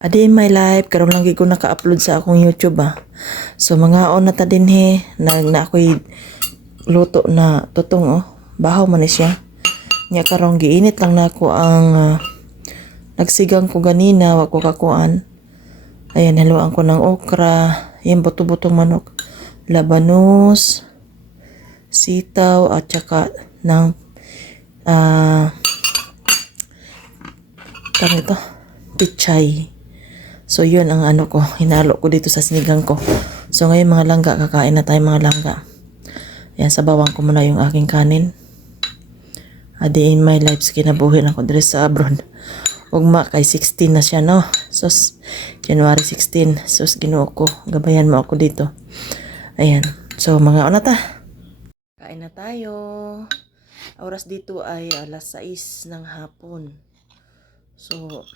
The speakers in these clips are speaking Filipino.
Adi in my life, karon lang ko naka-upload sa akong YouTube ah. So mga on na ta din he, nag na ako'y luto na tutong oh. Bahaw man siya. Nya karon giinit lang nako ang ah, nagsigang ko ganina, wa ko kakuan. Ayan, haluan ko ng okra, yung buto-butong manok, labanos, sitaw, at saka ng ah tawag ito, pichay. So, yun ang ano ko. Hinalo ko dito sa sinigang ko. So, ngayon mga langga, kakain na tayo mga langga. Yan, sabawang ko muna yung aking kanin. A in my life, kinabuhin ako dito sa abroad. Ugma, kay 16 na siya, no? So, January 16. So, ginuo ko. Gabayan mo ako dito. Ayan. So, mga ona ta. Kain na tayo. Oras dito ay alas 6 ng hapon. So,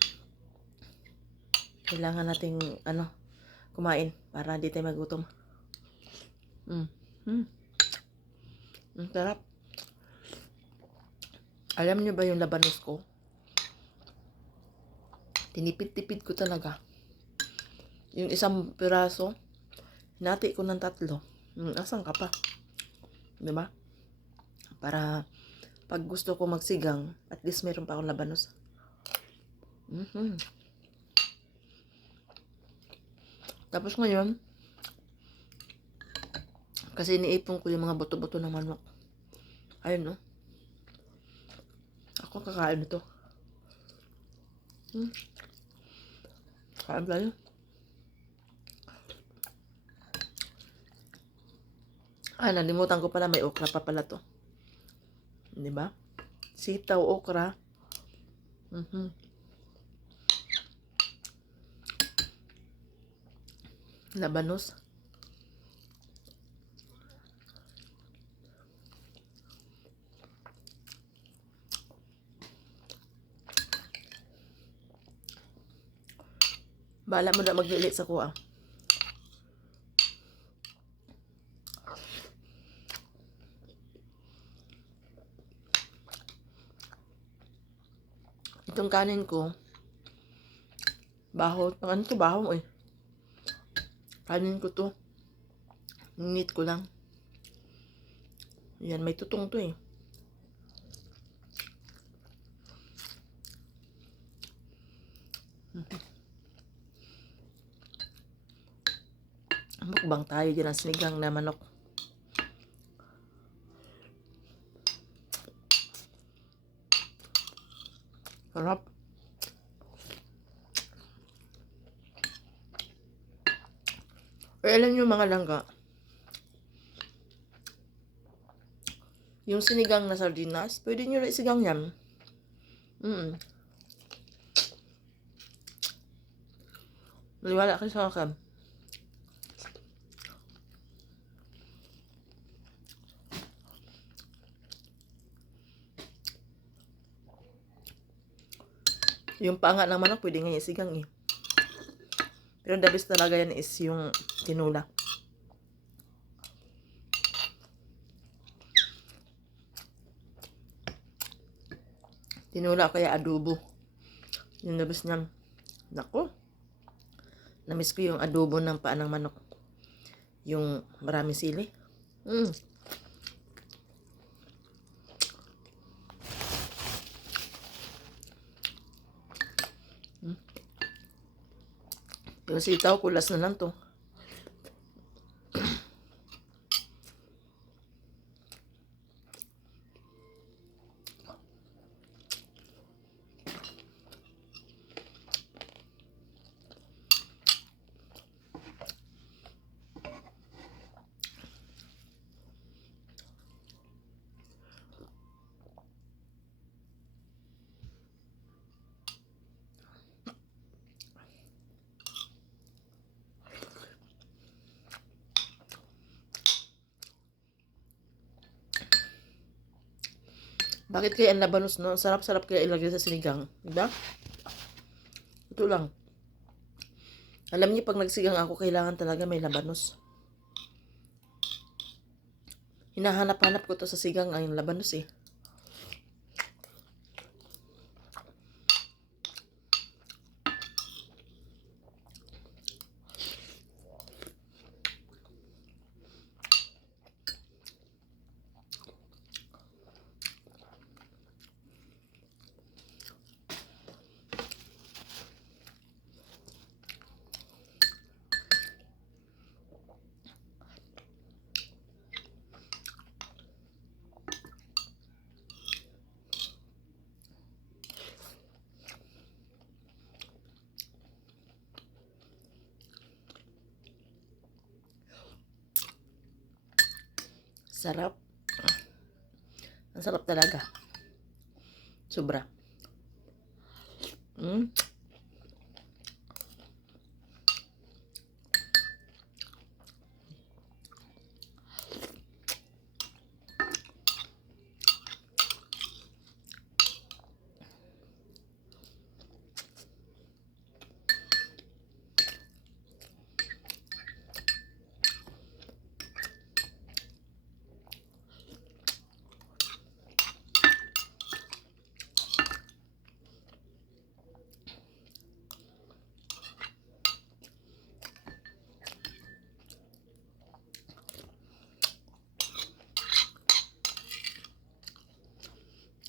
kailangan nating ano kumain para di tayo magutom. Mm. Mm. Ang sarap. Alam niyo ba yung labanos ko? Tinipid-tipid ko talaga. Yung isang piraso, hinati ko ng tatlo. Mm, asan ka pa? Di ba? Para pag gusto ko magsigang, at least meron pa akong labanos. Mhm. Tapos ngayon, kasi iniipon ko yung mga buto-buto ng manok. Ayun, no? Ako kakain ito. Hmm. Kain tayo. Ah, nalimutan ko pala, may okra pa pala to. Di ba? Sitaw, okra. Mhm. Labanos. Bala mo na maglilit sa kuha. Itong kanin ko, baho, ano to baho eh. Kanin ko to. Nginit ko lang. Yan, may tutong to eh. Mukbang tayo dyan ang sinigang na manok. Sarap. Eh, alam nyo mga langga, yung sinigang na sardinas, pwede nyo rin isigang yan. Mm Maliwala kayo sa akin. Yung panga ng manok, pwede nga isigang eh. Pero the best talaga yan is yung tinula. Tinula kaya adobo. Yung the best niyan. Nako. Namiss ko yung adobo ng paa ng manok. Yung maraming sili. Mm. Yung sitaw, kulas na lang to. Bakit kaya ang labanos, no? Sarap-sarap kaya ilagay sa sinigang. Diba? Ito lang. Alam niyo, pag nagsigang ako, kailangan talaga may labanos. Hinahanap-hanap ko to sa sigang ang labanos eh. Sarap. Ang sarap talaga. Sobra. Mm.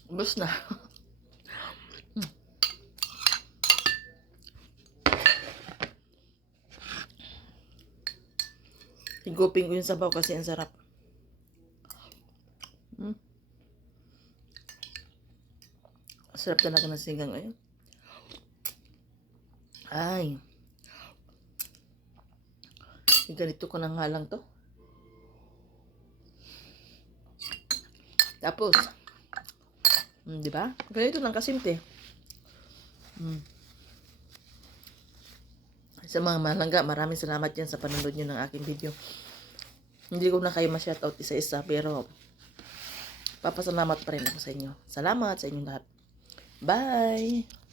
Ubus na. Higupin ko yung sabaw kasi ang sarap. Mm. Sarap talaga ng sinigang ngayon. Ay. Ganito ko na nga lang to. Tapos, Mm, di ba? Ganito lang kasimple. Mm. Sa mga malangga, maraming salamat yan sa panunod nyo ng aking video. Hindi ko na kayo ma-shoutout isa-isa, pero papasalamat pa rin ako sa inyo. Salamat sa inyong lahat. Bye!